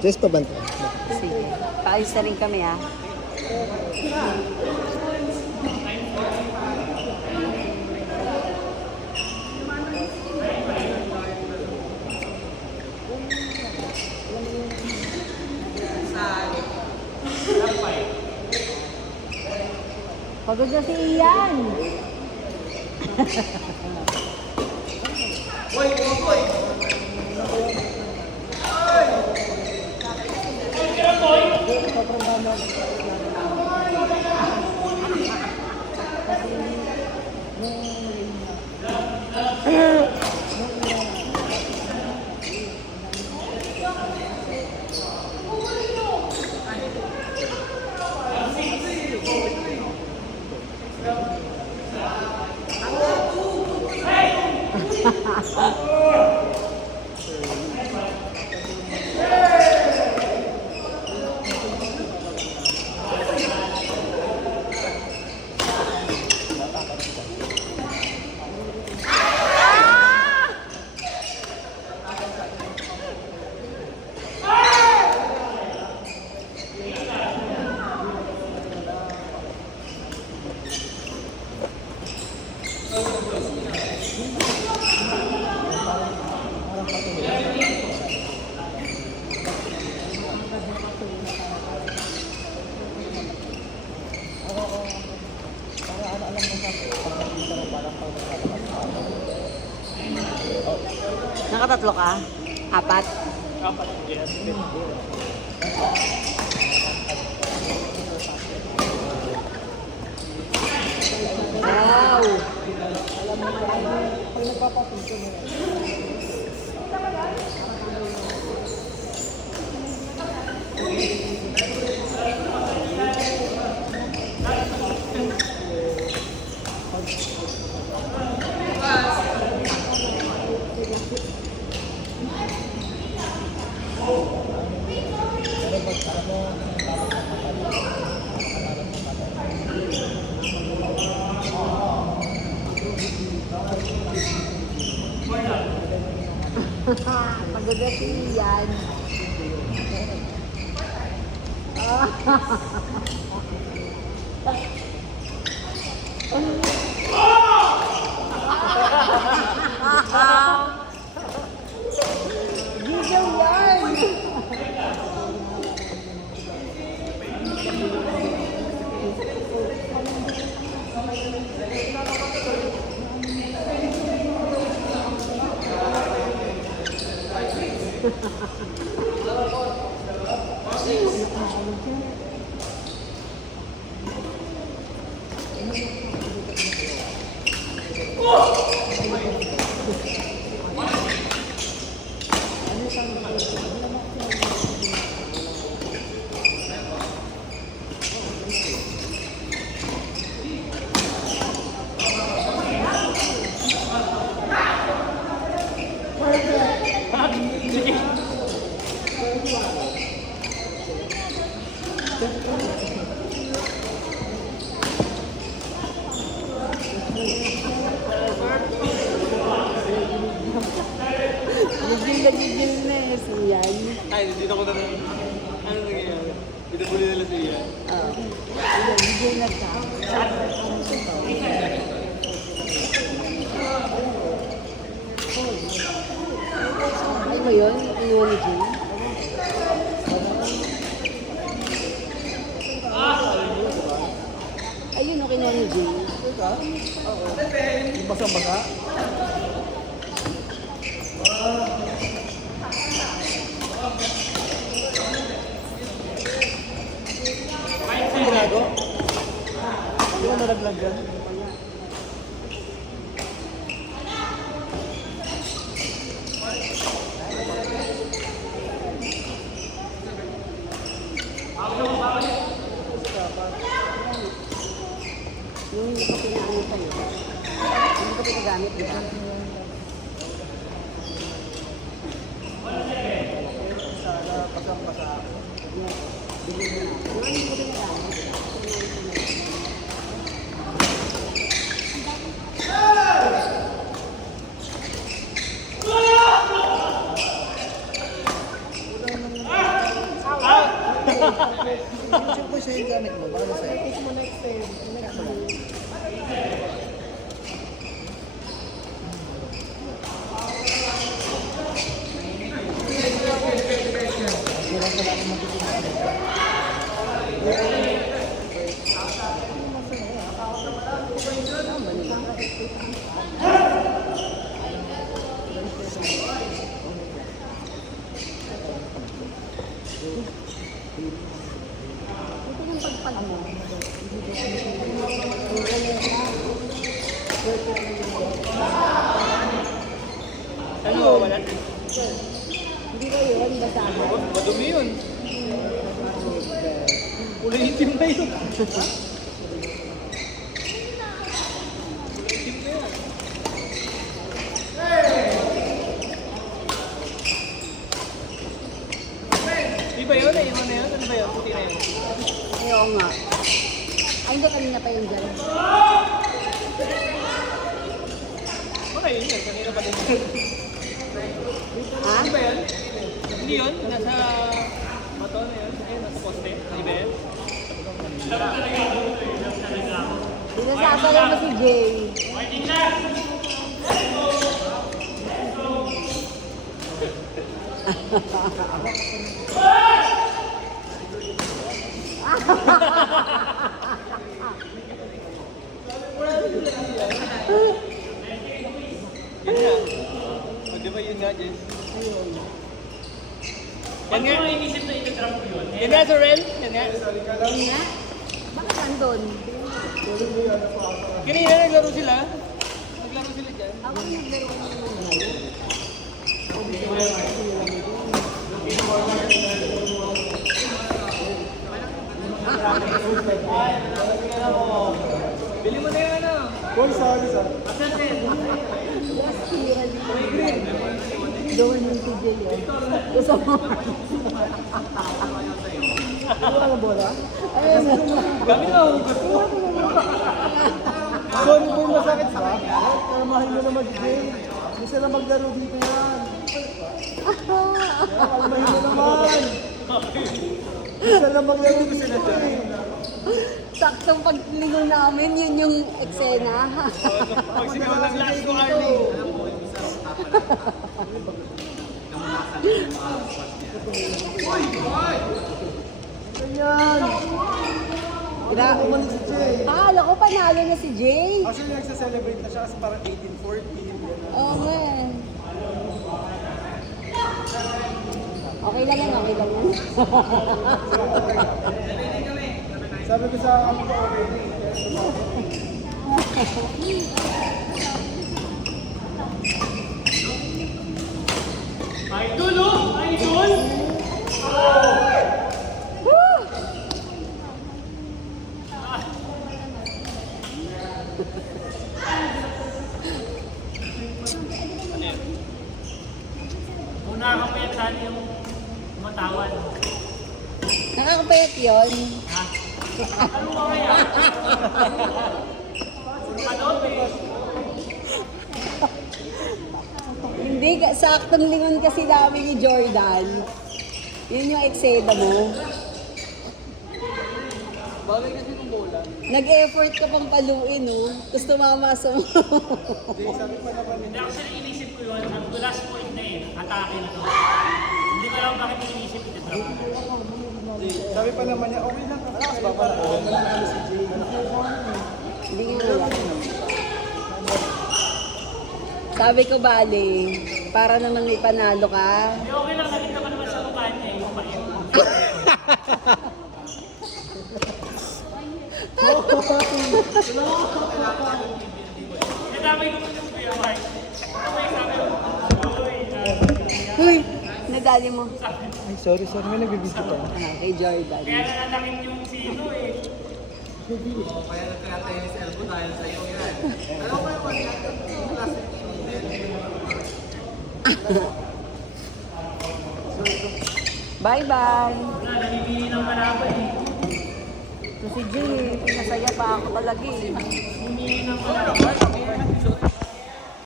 Just pabanta. Sige. Paayos na rin kami ha. Pagod na si Ian. Nakatatlo ka? Apat? Apat. Yes. Wow! Pag nagpapapinto mo yan. Pagod na si Ian. Gigil yan! Gigil na eh si Ian. Ay, dito ko na. Ano nangyayari? Binabuli nila si Ian. Gigil na siya. Ano mo yun? Iwan ni Jane? Ayun, okay na ni Jane. Oo. Yung basang-basa? Ang ginagawa? Di ba nalaglag yan? Yung hindi ko pinaano sa'yo. Hindi ko pinagamit, di ba? Sana basang-basa. Yung hindi ko pinagamit. siya yung gamit mo? Baka sa'yo. Take mo next time. Next time. Wala akong matutunan. Ito yung pagpag mo. Ano, wala? Hindi ba yun? Basta mo? Madumi yun. Kulay itim na yun. Itim na yan. Di ba yun? Iwan na yun? Ano ba yun? Puti na yun. Oo nga. Ay, hindi kanina pa yung dyan. Okay, yun yun. Kanina pa din. Ha? Hindi ba yun? Hindi yun? Nasa bato na yun? Ayun, nasa poste. Hindi ba yun? Sinasasala mo si Jay. Yun nga. O, di ba yun nga, Jess? Ayun. Yan nga. Yan nga, Sorel. Yan nga. Ayun nga. Bakit nandun? Kanina naglaro sila. Naglaro sila dyan. Ako yung naglaro ng Bili mo na yung ano. Doon yung si Jay. Gusto mo? Ano ang bola? Ayun na. Gamit mo. Sorry po yung masakit sa akin. Kalmahin mo naman, Jay. Hindi sila maglaro dito yan. Kalmahin mo naman. Hindi sila maglaro dito eh. Saktong paglingon namin, yun yung eksena. Pagsigaw ng last ko, Arlie. Ganyan. Grabe. Umalik si Jay. Akala ko panalo na si Jay. Actually, nagsa-celebrate na siya kasi parang 18-14. Oo nga eh. Okay lang yan, okay lang yan. Sabi ko sa amin ko, okay. Idol, oh! Idol! Woo! Una kang payat saan yung matawan. Nakakapayat yun. Ano ba kaya? Hindi, saktong lingon kasi namin ni Jordan. Yun yung eksena mo. Bagay kasi ng bola. Nag-effort ka pang paluin, no? Tapos tumama sa mo. Hindi ako sila inisip ko yun. Ang last point na eh. Atake na to. Hindi ko alam bakit inisip ito. Sabi pa naman niya, okay lang. Relax ba pala? Mananalo si Jay. Hindi nga wala. Sabi ko, bale, para namang may panalo ka. Hindi okay lang. Nakita ko naman sa mukha niya eh. Yung pait. Nadamay ko yung Kuya Mike. Okay, sabi ko. Uy, nadali mo. Ay, sorry. May nagbibideo pa. Kay Jordan. Kaya nananakit yung sino eh. Bye-bye. Wala, namimili ng kalaban eh. So si Jay, pinasaya pa ako talaga eh. Namimili ng kalaban.